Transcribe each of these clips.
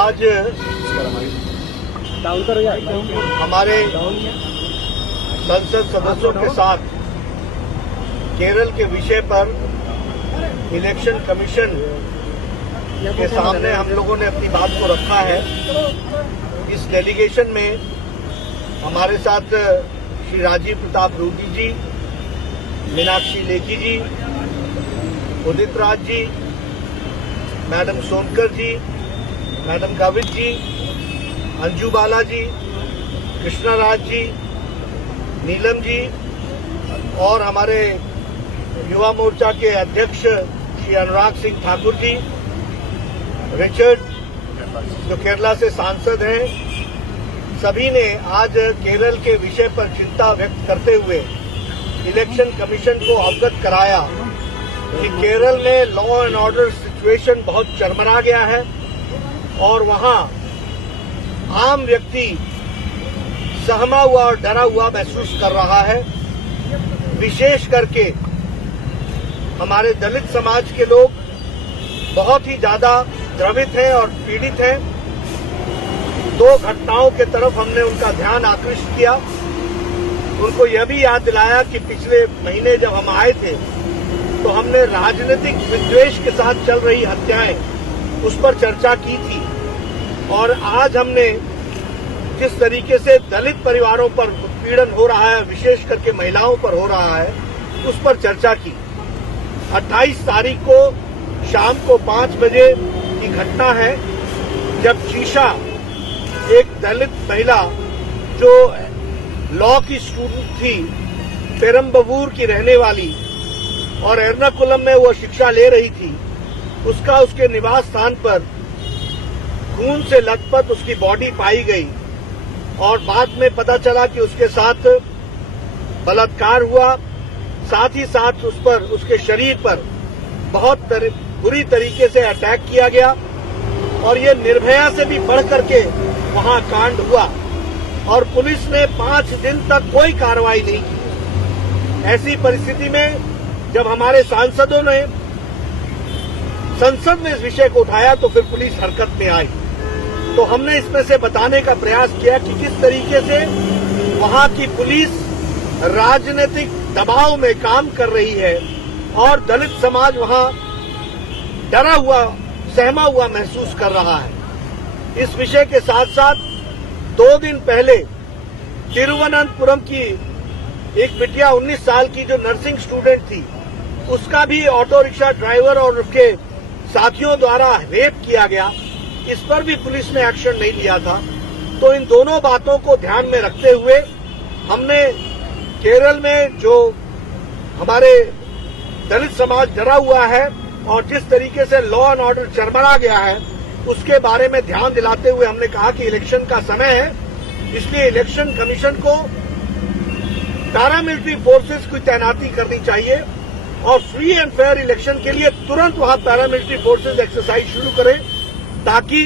आज हमारे संसद सदस्यों के साथ केरल के विषय पर इलेक्शन कमीशन के सामने हम लोगों ने अपनी बात को रखा है। इस डेलीगेशन में हमारे साथ श्री राजीव प्रताप रूडी जी, मीनाक्षी लेखी जी, उदित राज जी, मैडम सोनकर जी, मैडम गावित जी, अंजू बाला जी, कृष्णा राज जी, नीलम जी और हमारे युवा मोर्चा के अध्यक्ष श्री अनुराग सिंह ठाकुर जी, रिचर्ड जो केरला से सांसद हैं, सभी ने आज केरल के विषय पर चिंता व्यक्त करते हुए इलेक्शन कमीशन को अवगत कराया कि केरल में लॉ एंड ऑर्डर सिचुएशन बहुत चरमरा गया है और वहां आम व्यक्ति सहमा हुआ और डरा हुआ महसूस कर रहा है। विशेष करके हमारे दलित समाज के लोग बहुत ही ज्यादा द्रवित हैं और पीड़ित हैं। दो घटनाओं के तरफ हमने उनका ध्यान आकृष्ट किया। उनको यह भी याद दिलाया कि पिछले महीने जब हम आए थे तो हमने राजनीतिक विद्वेष के साथ चल रही हत्याएं उस पर चर्चा की थी और आज हमने जिस तरीके से दलित परिवारों पर उत्पीड़न हो रहा है, विशेष करके महिलाओं पर हो रहा है, उस पर चर्चा की। 28 तारीख को शाम को 5 बजे की घटना है जब शीशा, एक दलित महिला जो लॉ की स्टूडेंट थी, पेरम्बवूर की रहने वाली और एर्नाकुलम में वो शिक्षा ले रही थी, उसका उसके निवास स्थान पर खून से लथपथ उसकी बॉडी पाई गई और बाद में पता चला कि उसके साथ बलात्कार हुआ। साथ ही साथ उस पर, उसके शरीर पर बहुत बुरी तरीके से अटैक किया गया और ये निर्भया से भी बढ़ करके वहां कांड हुआ और पुलिस ने 5 दिन तक कोई कार्रवाई नहीं की। ऐसी परिस्थिति में जब हमारे सांसदों ने संसद में इस विषय को उठाया तो फिर पुलिस हरकत में आई। तो हमने इसमें से बताने का प्रयास किया कि किस तरीके से वहां की पुलिस राजनीतिक दबाव में काम कर रही है और दलित समाज वहां डरा हुआ, सहमा हुआ महसूस कर रहा है। इस विषय के साथ साथ 2 दिन पहले तिरुवनंतपुरम की एक बिटिया 19 साल की जो नर्सिंग स्टूडेंट थी, उसका भी ऑटो रिक्शा ड्राइवर और उसके साथियों द्वारा रेप किया गया। इस पर भी पुलिस ने एक्शन नहीं लिया था। तो इन दोनों बातों को ध्यान में रखते हुए हमने केरल में जो हमारे दलित समाज डरा हुआ है और जिस तरीके से लॉ एंड ऑर्डर चरमरा गया है, उसके बारे में ध्यान दिलाते हुए हमने कहा कि इलेक्शन का समय है, इसलिए इलेक्शन कमीशन को पैरामिलिट्री फोर्सेस की तैनाती करनी चाहिए और फ्री एंड फेयर इलेक्शन के लिए तुरंत वहां पैरामिलिट्री फोर्सेस एक्सरसाइज शुरू करें ताकि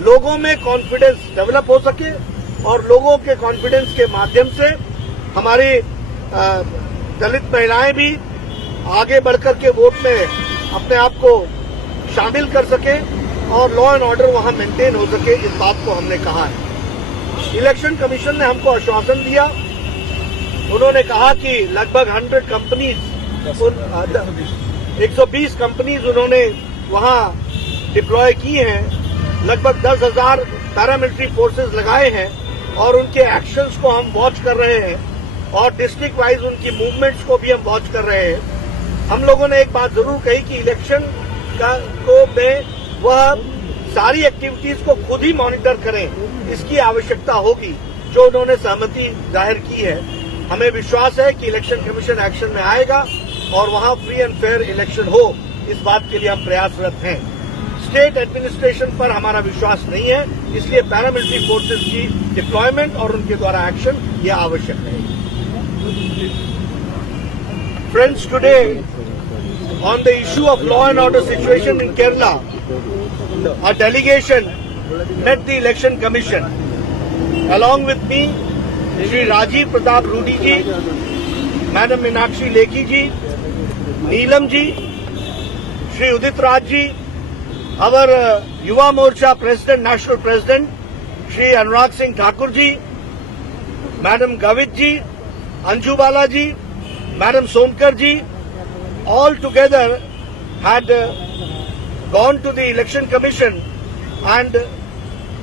लोगों में कॉन्फिडेंस डेवलप हो सके और लोगों के कॉन्फिडेंस के माध्यम से हमारी दलित महिलाएं भी आगे बढ़कर के वोट में अपने आप को शामिल कर सके और लॉ एंड ऑर्डर वहां मेंटेन हो सके। इस बात को हमने कहा है। इलेक्शन कमीशन ने हमको आश्वासन दिया। उन्होंने कहा कि लगभग 100 कंपनीज, 120 कंपनीज उन्होंने वहां डिप्लॉय की हैं, लगभग 10,000 पैरामिलिट्री फोर्सेस लगाए हैं और उनके एक्शंस को हम वॉच कर रहे हैं और डिस्ट्रिक्ट वाइज उनकी मूवमेंट्स को भी हम वॉच कर रहे हैं। हम लोगों ने एक बात जरूर कही कि इलेक्शन में वह सारी एक्टिविटीज को खुद ही मॉनिटर करें, इसकी आवश्यकता होगी, जो उन्होंने सहमति जाहिर की है। हमें विश्वास है कि इलेक्शन कमीशन एक्शन में आएगा और वहां फ्री एंड फेयर इलेक्शन हो, इस बात के लिए हम प्रयासरत हैं। स्टेट एडमिनिस्ट्रेशन पर हमारा विश्वास नहीं है, इसलिए पैरामिलिट्री फोर्सेस की डिप्लॉयमेंट और उनके द्वारा एक्शन ये आवश्यक है। Friends, today on the issue of law and order situation in Kerala, a delegation met the election commission. Along with me, Shri Rajiv Pratap Rudy ji, Madam Meenakshi Lekhi ji, Neelam ji, Shri Udit Raj ji, our Yuva Morcha President, National President, Shri Anurag Singh Thakur ji, Madam Gavit ji, Anju Bala ji, Madam Sonkar ji, all together had gone to the Election Commission and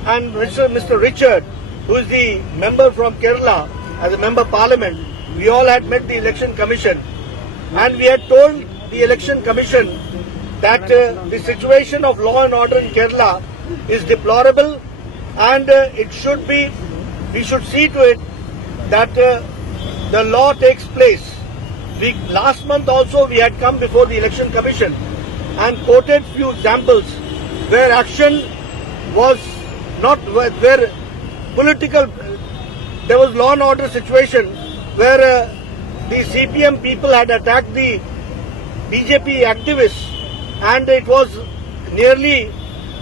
Mr. Richard, who is the member from Kerala, as a member parliament, we all had met the Election Commission and we had told the Election Commission that the situation of law and order in Kerala is deplorable and we should see to it that the law takes place. Last month also we had come before the Election Commission and quoted few examples where action was not, where political, there was law and order situation where the CPM people had attacked the BJP activists and it was nearly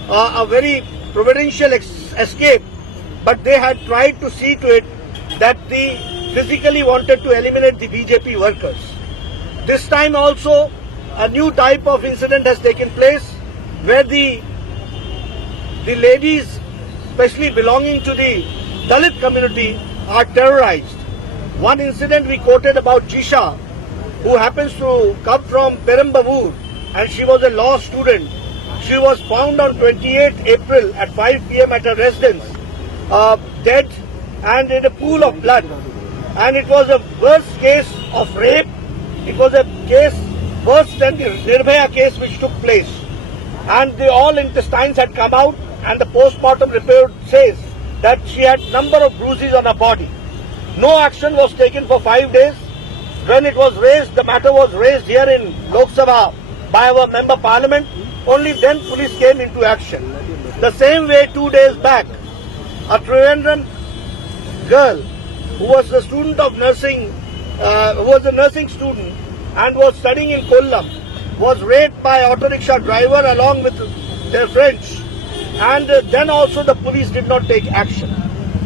a very providential escape, but they had tried to see to it that they physically wanted to eliminate the BJP workers. This time also a new type of incident has taken place where the ladies, especially belonging to the Dalit community, are terrorized. One incident we quoted about Jisha, who happens to come from Perambavoor, and she was a law student. She was found on 28th April at 5 p.m. at her residence, dead and in a pool of blood. And it was a worse case of rape. It was a case worse than the Nirbhaya case which took place. And all intestines had come out and the post-mortem report says that she had number of bruises on her body. No action was taken for 5 days. When it was raised, the matter was raised here in Lok Sabha by our member parliament. Only then police came into action. The same way 2 days back, a Trivandrum girl who was a student of nursing, who was a nursing student and was studying in Kollam, was raped by an auto rickshaw driver along with their friends. And then also the police did not take action.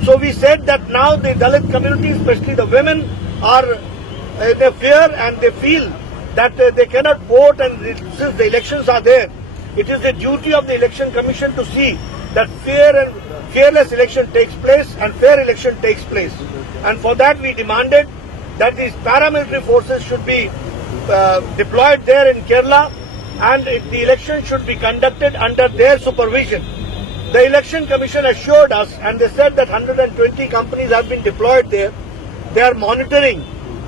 So we said that now the Dalit community, especially the women, are in a fear and they feel that they cannot vote, and since the elections are there, it is the duty of the Election Commission to see that fair and fearless election takes place and fair election takes place. And for that we demanded that these paramilitary forces should be deployed there in Kerala and the election should be conducted under their supervision. The Election Commission assured us and they said that 120 companies have been deployed there. They are monitoring.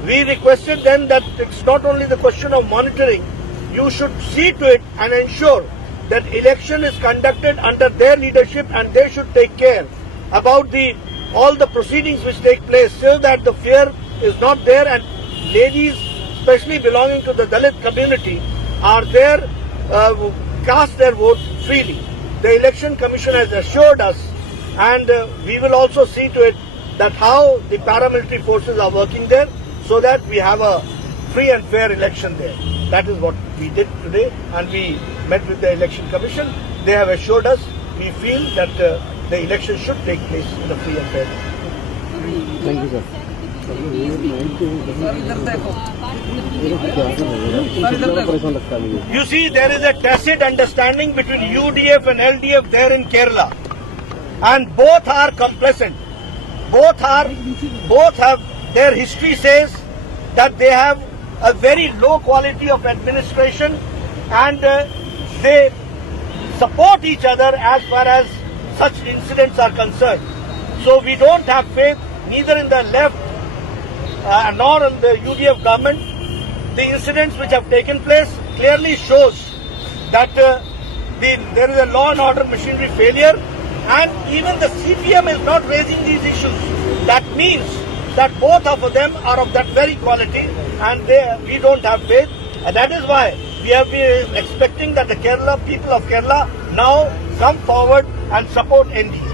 We requested them that it's not only the question of monitoring, you should see to it and ensure that election is conducted under their leadership and they should take care about all the proceedings which take place so that the fear is not there and ladies, especially belonging to the Dalit community, are there, cast their votes freely. The Election Commission has assured us and we will also see to it that how the paramilitary forces are working there so that we have a free and fair election there. That is what we did today and we met with the Election Commission. They have assured us, we feel that the election should take place in a free and fair way. Thank you, sir. You see, there is a tacit understanding between UDF and LDF there in Kerala, and both are complacent. Both have, their history says that they have a very low quality of administration and they support each other as far as such incidents are concerned. So we don't have faith neither in the left nor in the UDF government. The incidents which have taken place clearly shows that there is a law and order machinery failure and even the CPM is not raising these issues. That means that both of them are of that very quality and we don't have faith, and that is why we have been expecting that the people of Kerala now come forward and support NDA.